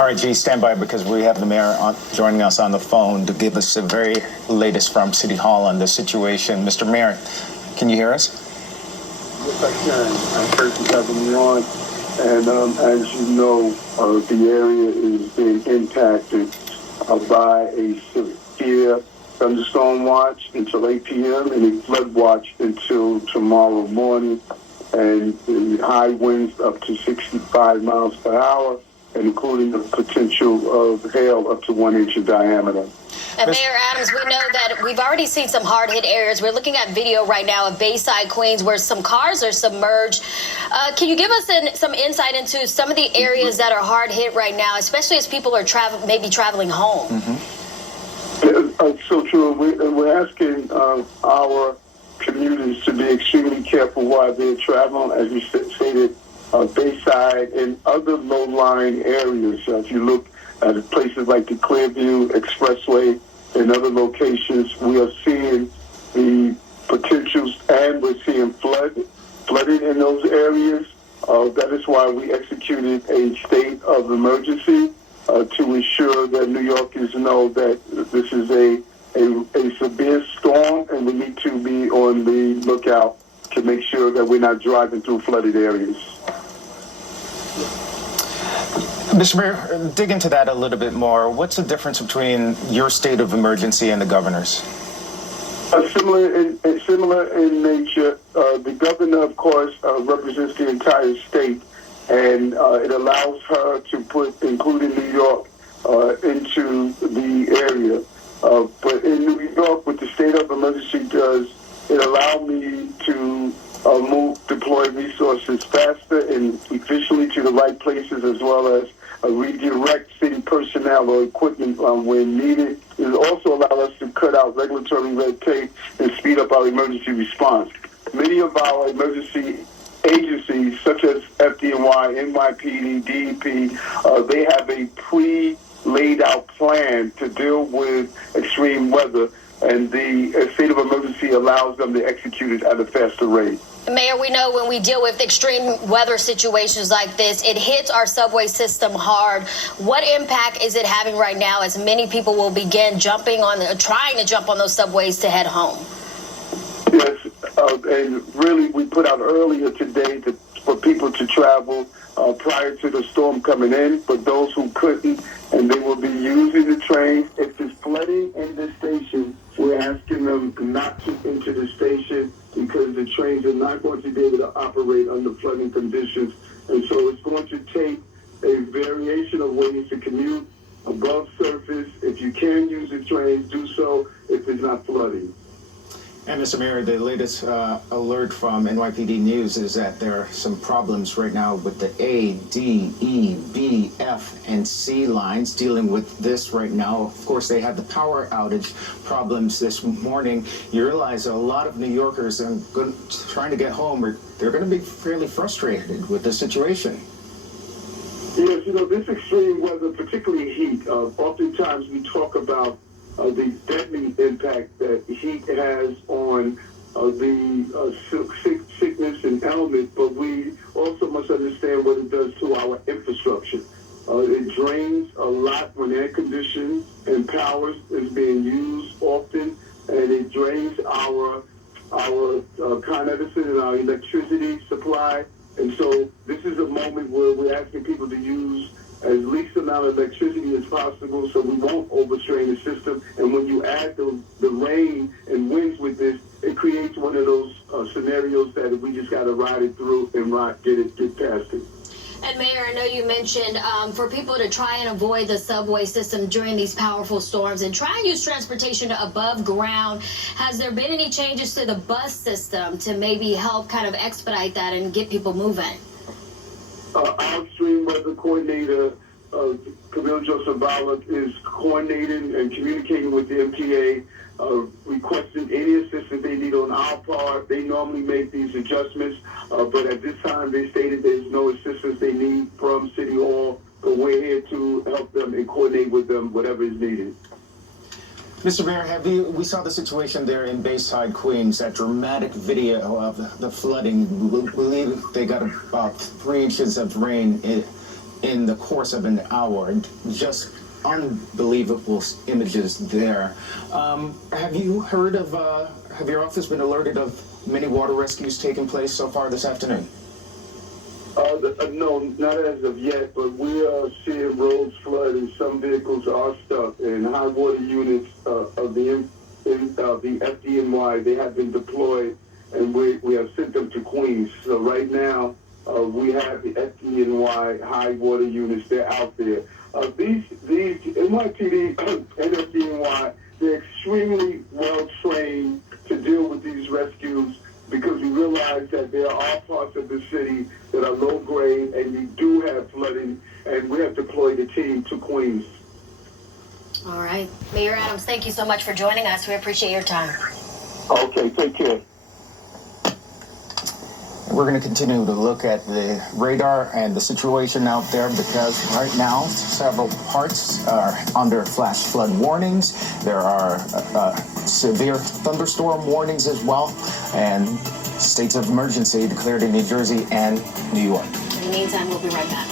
All right, G, stand by because we have the mayor joining us on the phone to give us the very latest from City Hall on this situation. Mr. Mayor, can you hear us? Yes, I can. I heard you having me on. And as you know, the area is being impacted by a severe thunderstorm watch until 8 p.m. and a flood watch until tomorrow morning. And the high winds up to 65 miles per hour, and including the potential of hail up to 1 inch in diameter. And Mayor Adams, we know that we've already seen some hard-hit areas. We're looking at video right now of Bayside, Queens, where some cars are submerged. Can you give us some insight into some of the areas that are hard-hit right now, especially as people are maybe traveling home? Mm-hmm. So true. We're asking our commuters to be extremely careful while they're traveling, as you stated, Bayside and other low-lying areas. If you look at places like the Clearview Expressway and other locations, we are seeing the potentials, and we're seeing flooding in those areas. That is why we executed a state of emergency to ensure that New Yorkers know that this is a severe storm, and we need to be on the lookout to make sure that we're not driving through flooded areas. Mr. Mayor, dig into that a little bit more. What's the difference between your state of emergency and the governor's? Similar in nature. The governor, of course, represents the entire state, and it allows her to put, including New York, into the area. But in New York, what the state of emergency does, it allowed me to deploy resources faster and efficiently to the right places, as well as redirect city personnel or equipment when needed. It also allowed us to cut out regulatory red tape and speed up our emergency response. Many of our emergency agencies, such as FDNY, NYPD, DEP, they have a pre-laid out plan to deal with extreme weather, and the state of emergency allows them to execute it at a faster rate. Mayor, we know when we deal with extreme weather situations like this, it hits our subway system hard. What impact is it having right now as many people will begin trying to jump on those subways to head home? Yes, and really we put out earlier today for people to travel prior to the storm coming in, but those who couldn't, and they will be using the train. If there's flooding in the station, we're asking them not to enter the station because the trains are not going to be able to operate under flooding conditions. And so it's going to take a variation of ways to commute above surface. If you can use the trains, do so if it's not flooding. And Mr. Mayor, the latest alert from NYPD News is that there are some problems right now with the A, D, E, B, F, and C lines dealing with this right now. Of course, they had the power outage problems this morning. You realize a lot of New Yorkers are trying to get home, they're going to be fairly frustrated with the situation. Yes, this extreme weather, particularly heat, oftentimes we talk about the deadly impact that heat has on the sickness and ailment, but we also must understand what it does to our infrastructure. It drains a lot when air conditioning and power is being used often, and it drains our Con Edison and our electricity supply. And so this is a moment where we're asking people to use as least amount of electricity as possible so we won't overstrain the system. And when you add the rain and winds with this, it creates one of those scenarios that we just got to ride it through and get past it. And Mayor, I know you mentioned for people to try and avoid the subway system during these powerful storms and try and use transportation to above ground. Has there been any changes to the bus system to maybe help kind of expedite that and get people moving? Our extreme weather coordinator, Camille Joseph-Balak, is coordinating and communicating with the MTA, requesting any assistance they need on our part. They normally make these adjustments, but at this time they stated there's no assistance they need from City Hall, but we're here to help them and coordinate with them whatever is needed. Mr. Mayor, we saw the situation there in Bayside, Queens, that dramatic video of the flooding. We believe they got about 3 inches of rain in the course of an hour. Just unbelievable images there. Have you heard of, have your office been alerted of many water rescues taking place so far this afternoon? No, not as of yet, but we are seeing roads flood and some vehicles are stuck, and high water units of the FDNY, they have been deployed, and we have sent them to Queens. So right now, we have the FDNY high water units, they're out there. These NYPD and FDNY, they're extremely well trained to deal with these rescues, because we realize that there are parts of the city that are low grade and you do have flooding, and we have deployed a team to Queens. All right. Mayor Adams, thank you so much for joining us. We appreciate your time. Okay, take care. We're going to continue to look at the radar and the situation out there, because right now several parts are under flash flood warnings. There are severe thunderstorm warnings as well, and states of emergency declared in New Jersey and New York. In the meantime, we'll be right back.